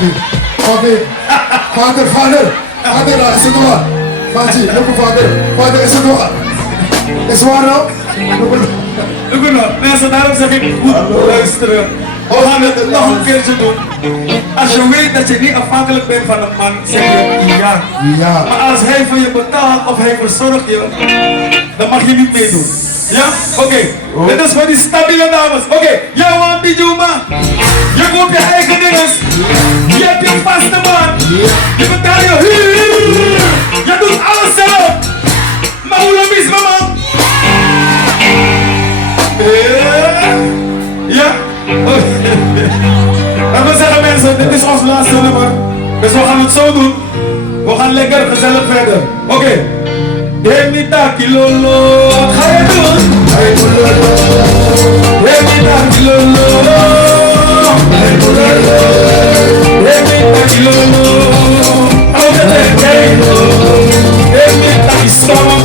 Papi. Father, is het waar? Maatje, loop vader, is het waar? Is het waar nou? Look nou, mensen, daarom zeg ik goed luisteren. We gaan het nog een keertje doen. Als je weet dat je niet afhankelijk bent van een man, zeg je ja. Maar als hij voor je betaalt of hij verzorgt je, dan mag je niet meedoen. Ja? Oké. Dit is voor die stabiele dames. Oké. Jij want die Juma. Je koopt je eigen dinges. Je hebt je vaste man. Je betaalt je huur. Je doet alles zelf. Maar hoe lang is mijn man? Ja? Dat wil zeggen mensen, dit is ons laatste nummer. Dus we gaan het zo doen. We gaan lekker gezellig verder. Oké. Demita kilolo, wat ga je doen? Demita kilolo, Demita kilolo, Demita kisama.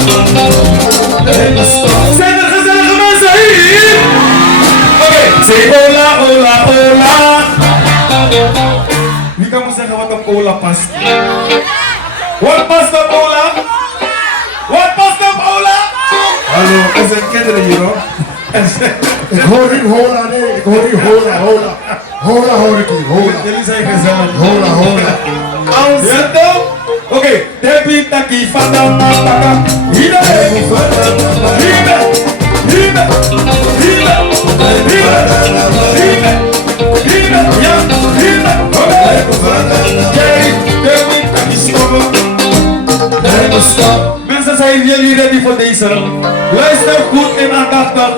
Zijn er gezellige mensen hier? Oké, zeg hola, hola, hola. Wie kan me zeggen wat op hola past? Wat past op hola? Wat past op hola? Hallo, er zijn kinderen hier hoor. Ik hoor niet hola, nee. Ik hoor niet hola. Hola hoor ik hier, hola. Jullie zijn gezellig. Hola. Ja toch? Oké, Debbie Taki Fata Taka. Hiebe, ja, hiebe. Oké, Debbie Taki stop. Mensen, zijn jullie ready voor deze? Luister goed en aandachtig.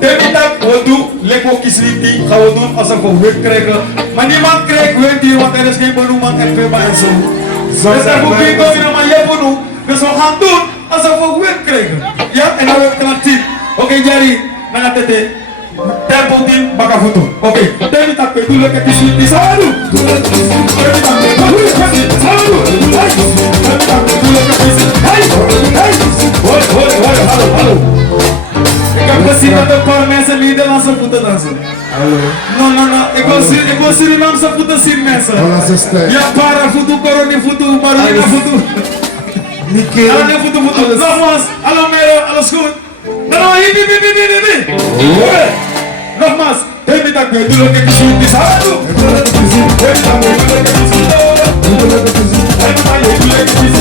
Demita, we doen Leko Kisliti, gaan we doen alsof we win krijgen. Maar niemand krijgt win hier, want er is geen benoeming en firma en zo. Dus er moet geen domino, maar je moet doen. Dus we gaan doen alsof we win krijgen. Ja, en dan hebben we knap 10. Oké, Jerry, dan gaat het in. Tempo 10, baka voet doen. Oké, Demita, we doen Leko Kisliti, samen doen. Demita, we doen Leko Kisliti, samen doen. Demita, we doen Leko Kisliti, hallo. Ik heb gezien dat een paar mensen Nederlandse voeten dansen. Hallo. No. Ik wil Surinaamse voeten zien mensen. Hollandse stijl. Ja, para voeten, coroni voeten, marina voeten. Nikkei. Alle voeten. Nogmaals, hallo Mero, alles goed? Nogmaals, heb je dat weer? Doe lekker gezien, die zaal doen. Heb je dat weer? Doe lekker gezien. Heb je dat weer? Doe lekker gezien.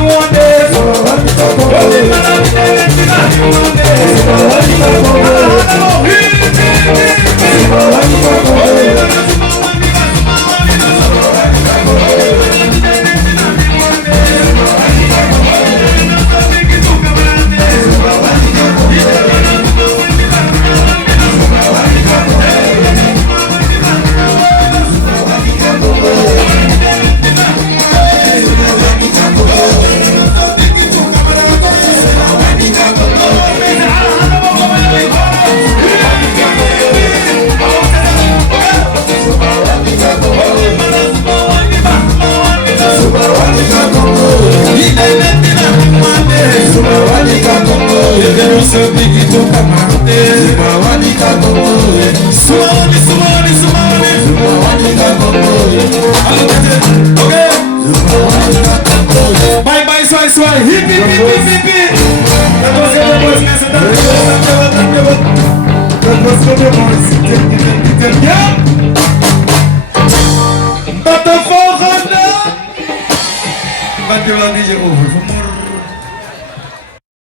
One day. Tot de volgende! Dankjewel DJ Over.